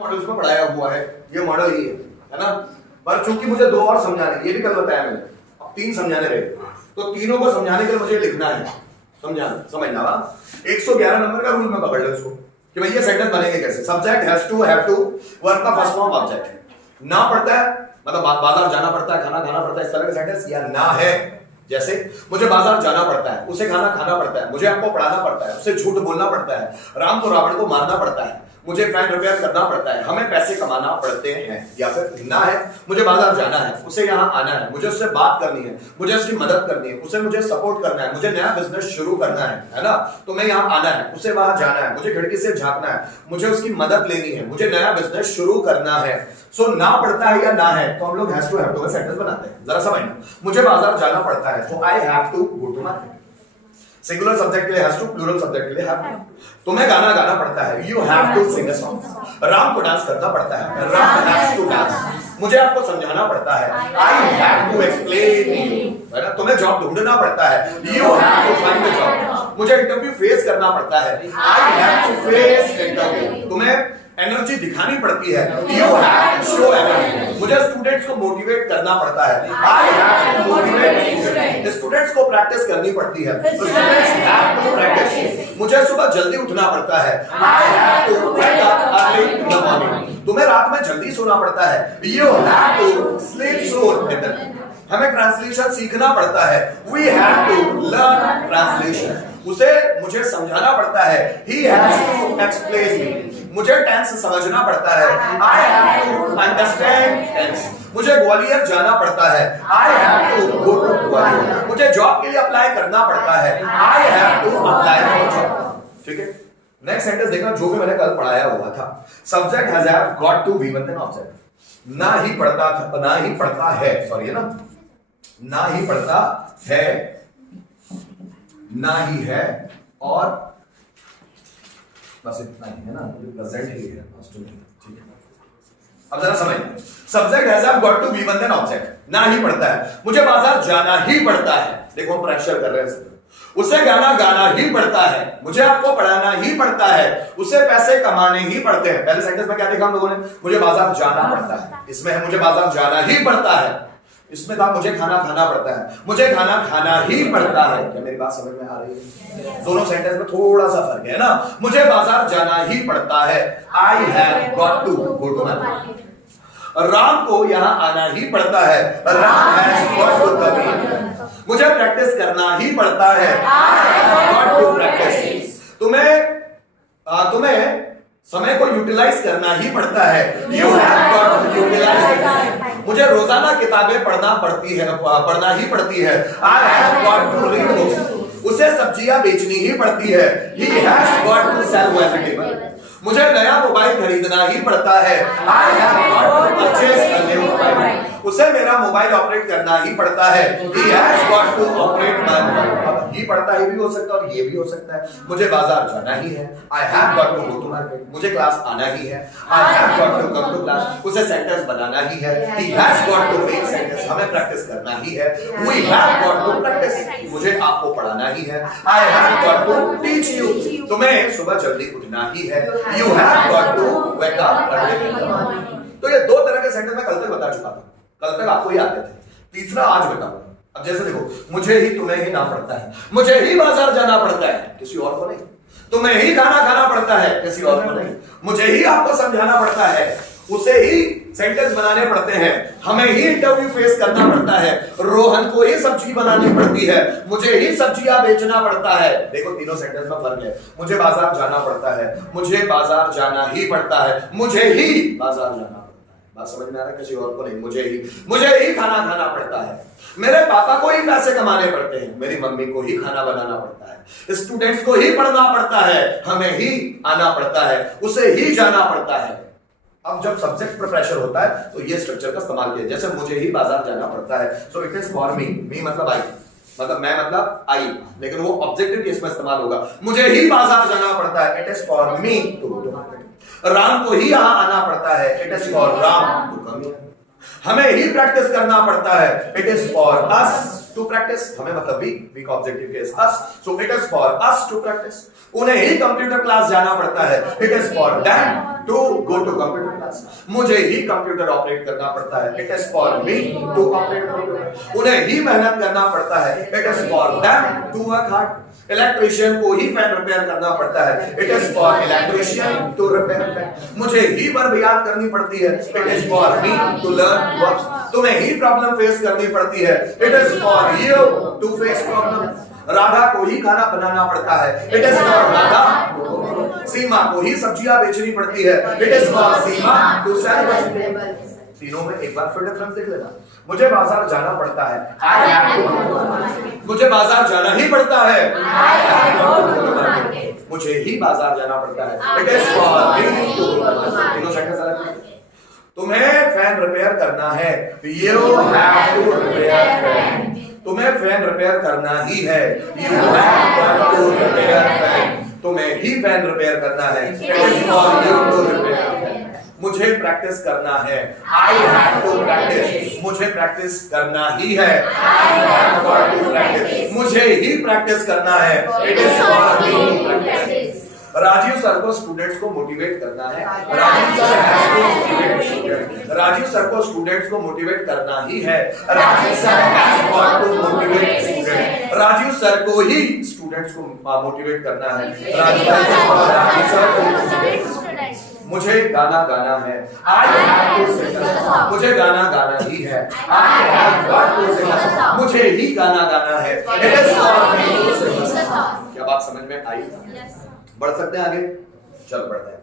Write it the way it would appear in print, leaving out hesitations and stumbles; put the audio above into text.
Models में पढ़ाया हुआ है, ये मॉडल ही है ना। पर चूंकि मुझे दो और समझाने, ये भी कल बताया मैंने, अब तीन समझाने रहे, तो तीनों को समझाने के लिए मुझे लिखना है, समझना वा। 111 नंबर का रूल में पकड़ लो इसको कि भाई ये सेंटेंस बनेंगे कैसे। सब्जेक्ट हैव टू वर्ब का फर्स्ट फॉर्म ऑब्जेक्ट। ना पड़ता है मतलब बाजार जाना पड़ता है, खाना खाना पड़ता है, इस तरह के सेंटेंस। या ना है, जैसे मुझे बाजार जाना पड़ता है, उसे खाना खाना पड़ता है, मुझे आपको पढ़ाना पड़ता है, उसे झूठ बोलना पड़ता है, राम को रावण को मारना पड़ता है, मुझे फैन रिपेयर करना पड़ता है, हमें पैसे कमाना पड़ते हैं। या फिर ना है, मुझे बाजार जाना है, उसे यहाँ आना है, मुझे उससे बात करनी है, मुझे उसकी मदद करनी है, उसे मुझे सपोर्ट करना है, मुझे नया बिजनेस शुरू करना है ना, तो मैं यहाँ आना है, उसे वहां जाना है, मुझे खिड़की से झांकना है, मुझे उसकी मदद लेनी है, मुझे नया बिजनेस शुरू करना है। सो ना पड़ता है या ना है तो हम लोग हैव टू में सेंटेंस बनाते हैं। जरा समझना, मुझे बाजार जाना पड़ता है, so I have to go to market. Singular subject के लिए हैव टू, प्लूरल सब्जेक्ट के लिए हैव टू। तुम्हें गाना गाना पड़ता है, you have to sing a song. Ram को डांस करना पड़ता है, राम हैज टू डांस। मुझे आपको समझाना पड़ता है, आई हैव टू एक्सप्लेन। है ना, तुम्हें जॉब ढूंढना पड़ता है, you have to find a job. मुझे इंटरव्यू फेस करना पड़ता है, I have to face interview. तुम्हें एनर्जी दिखानी पड़ती है, you have to show energy. मुझे स्टूडेंट्स को मोटिवेट करना पड़ता है, I have to motivate students को प्रैक्टिस करनी पड़ती है, स्टूडेंट्स हैव टू प्रैक्टिस। मुझे सुबह जल्दी उठना पड़ता है, I have to wake up early in the morning. तुम्हें रात में जल्दी सोना पड़ता है, you have to sleep soon. हमें ट्रांसलेशन सीखना पड़ता है, we have to learn translation. उसे मुझे समझाना पड़ता है, ही हैज टू एक्सप्लेन। मुझे टेंस समझना पड़ता है, I have to understand tense. मुझे ग्वालियर जाना पड़ता है, I have to go to Gwalior. मुझे जॉब के लिए अप्लाई करना पड़ता है, I have to apply for job. ठीक है, नेक्स्ट सेंटेंस देखना जो भी मैंने कल पढ़ाया हुआ था। Subject has have got to be then object. ना ही पढ़ता था, ना ही पढ़ता है, सॉरी है ना ही पढ़ता है, ना ही है, और बस इतना ही है ना, प्रेजेंट ही है, ठीक है। अब जरा समझ, subject has have got to be then object. ना ही पढ़ता है, मुझे बाजार जाना ही पड़ता है। देखो हम प्रेशर कर रहे हैं, उसे गाना गाना ही पड़ता है, मुझे आपको पढ़ाना ही पड़ता है, उसे पैसे कमाने ही पड़ते हैं। पहले सेंटेंस में क्या देखा हम लोगों ने, मुझे बाजार जाना पड़ता है। इसमें है मुझे बाजार जाना ही पड़ता है। इसमें था मुझे खाना खाना पड़ता है, मुझे खाना खाना ही पड़ता है। क्या मेरी बात समझ में आ रही है? दोनों सेंटेंस में थोड़ा सा फर्क है ना। मुझे बाजार जाना ही पड़ता है, I have got to go to market. Ram को यहाँ आना ही पड़ता है, Ram has got to come. मुझे प्रैक्टिस करना ही पड़ता है, I have got to practice. तुम्हें समय को यूटिलाइज करना ही पड़ता है, you have got to utilise. मुझे रोजाना किताबें पढ़ना ही पड़ती है, I have got to read books. उसे सब्जियां बेचनी ही पड़ती है, he has got to cell vegetable. मुझे नया मोबाइल खरीदना ही पड़ता है, I have got to purchase a new mobile. उसे मेरा मोबाइल ऑपरेट करना ही पड़ता है, he has got to operate my mobile। अब ही पड़ता है भी हो सकता है और ये भी हो सकता है। मुझे बाजार जाना ही है, I have got to go to market। मुझे क्लास आना ही है, I have got to come to class। उसे सेंटेंस बनाना ही है, he has got to make sentence। हमें प्रैक्टिस करना ही है, we have got to practice। मुझे आपको पढ़ाना ही है, I have got to teach you। तुम्हें सुबह जल्दी उठना ही है, you have got to wake up early in the morning। तो ये दो तरह के सेंटेंस मैं कल तक बता चुका था, कल तक आपको ही आते थे। तीसरा आज बताऊंगा। अब जैसे देखो, मुझे ही तुम्हें ही ना पड़ता है, मुझे ही बाजार जाना पड़ता है, किसी और को नहीं। तुम्हें ही खाना खाना पड़ता है, किसी और को नहीं। मुझे ही आपको समझाना पड़ता है, उसे ही सेंटेंस बनाने पड़ते हैं, हमें ही इंटरव्यू फेस करना पड़ता है, रोहन को ही सब्जी बनानी पड़ती है, मुझे ही सब्जियां बेचना पड़ता है। देखो तीनों सेंटेंस में फर्क है। मुझे बाजार जाना पड़ता है, मुझे बाजार जाना ही पड़ता है, मुझे ही बाजार जाना पड़ता है। बात समझ में आ रहा है? किसी और को नहीं, मुझे ही खाना खाना पड़ता है। मेरे पापा को ही पैसे कमाने पड़ते हैं, मेरी मम्मी को ही खाना बनाना पड़ता है, स्टूडेंट्स को ही पढ़ना पड़ता है, हमें ही आना पड़ता है, उसे ही जाना पड़ता है। अब जब सब्जेक्ट पर प्रेशर होता है तो ये स्ट्रक्चर का इस्तेमाल किया, जैसे मुझे ही बाजार जाना पड़ता है, so it is for me. Me मतलब आई, मतलब मैं मतलब आई, लेकिन वो ऑब्जेक्टिव केस में इस्तेमाल होगा। मुझे ही बाजार जाना पड़ता है, it is for me to go to market. Ram को ही यहां आना पड़ता है, it is for Ram to come here. हमें ही प्रैक्टिस करना पड़ता है, it is for us to practice, हमें मतलब वी का objective case us, so it is for us to practice. उन्हें ही कंप्यूटर क्लास जाना पड़ता है, it is for them to go to computer class. मुझे ही कंप्यूटर ऑपरेट करना पड़ता है, it is for me to operate computer. उन्हें ही मेहनत करना पड़ता है, it is for them to work hard. Electrician को ही फैन रिपेयर करना पड़ता है, it is for electrician to repair fan. मुझे ही वर्ब याद करनी पड़ती है, it is for me to learn verbs. तुम्हें ही प्रॉब्लम फेस करनी पड़ती है, it is for you to face problem. Radha को ही खाना बनाना पड़ता है, it is for Radha. Seema को ही सब्जियां बेचनी पड़ती है, it is for Seema to sell vegetables. तीनों में एक बार फिर डिफरेंस देख लेना। मुझे बाजार जाना पड़ता है, I have to go to market. मुझे बाजार जाना ही पड़ता है, I have to go to market. मुझे ही बाजार जाना पड़ता है, it is for me to go to market. तीनों सेंटेंस अलग हैं। तुम्हें फैन रिपेयर करना है, you have to repair fan. तुम्हें फैन रिपेयर करना ही है, you have to repair fan. तुम्हें ही फैन रिपेयर करना है, it is for you to repair fan. मुझे प्रैक्टिस करना है, आई हैव टू प्रैक्टिस। मुझे प्रैक्टिस करना ही है, I have got to practice. मुझे ही प्रैक्टिस करना है, it is for me to practice. Rajiv sir को स्टूडेंट्स को मोटिवेट करना है, राजीव सर को स्टूडेंट्स को मोटिवेट करना ही है, Rajiv sir has got to motivate students. Rajiv sir को ही स्टूडेंट्स को मोटिवेट करना है, राजीव सर को। मुझे गाना गाना है, I have to sing a song. मुझे गाना गाना ही है, I have got to sing a song. मुझे ही गाना गाना है, it is for me to sing a song. क्या बात समझ में आई? बढ़ सकते हैं आगे? चल बढ़ते हैं।